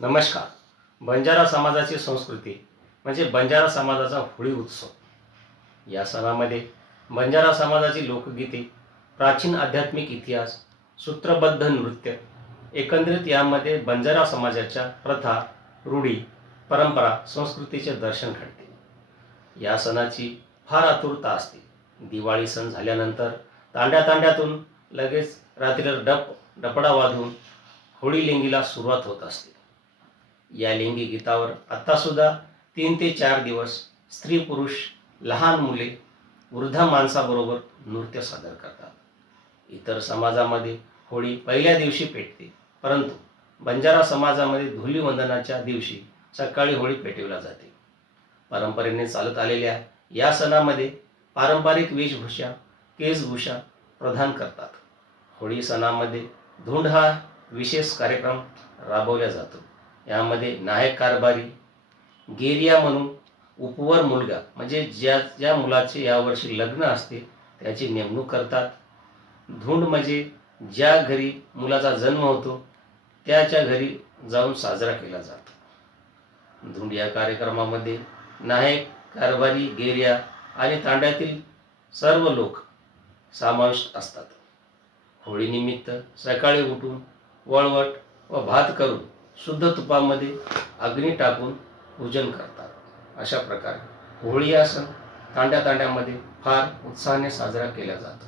नमस्कार. बंजारा समाजाची संस्कृती म्हणजे बंजारा समाजाचा होळी उत्सव. या सणामध्ये बंजारा समाजाची लोकगीते, प्राचीन आध्यात्मिक इतिहास, सूत्रबद्ध नृत्य, एकंदरीत यामध्ये बंजारा समाजाच्या प्रथा, रूढी, परंपरा, संस्कृतीचे दर्शन घडते. या सणाची फार आतुरता असते. दिवाळी सण झाल्यानंतर तांड्यातून लगेच रात्रीला डपडा वाजवून होळी लेंगीला सुरुवात होत असते. या लेंगी गीतावर आत्तासुद्धा 3 ते 4 दिवस स्त्री पुरुष, लहान मुले, वृद्ध माणसाबरोबर नृत्य सादर करतात. इतर समाजामध्ये होळी पहिल्या दिवशी पेटते, परंतु बंजारा समाजामध्ये धुलीवंदनाच्या दिवशी सकाळी होळी पेटविला जाते. परंपरेने चालत आलेल्या या सणामध्ये पारंपरिक वेशभूषा, केशभूषा प्रदान करतात. होळी सणामध्ये धुंड हा विशेष कार्यक्रम राबवला जातो. यामध्ये नायक कारभारी, गेरिया म्हणून उपवर मुलगा म्हणजे ज्या मुलाचे यावर्षी लग्न असते त्याची नेमणूक करतात. धुंड म्हणजे ज्या घरी मुलाचा जन्म होतो त्याच्या घरी जाऊन साजरा केला जातो. धुंड या कार्यक्रमामध्ये नायक, कारभारी, गेरिया आणि तांड्यातील सर्व लोक समाविष्ट असतात. होळीनिमित्त सकाळी उठून वळवट व भात करून शुद्ध तुपामध्ये अग्नी टाकून पूजन करतात. अशा प्रकारे होळी हा सण तांड्यामध्ये फार उत्साहाने साजरा केला जातो.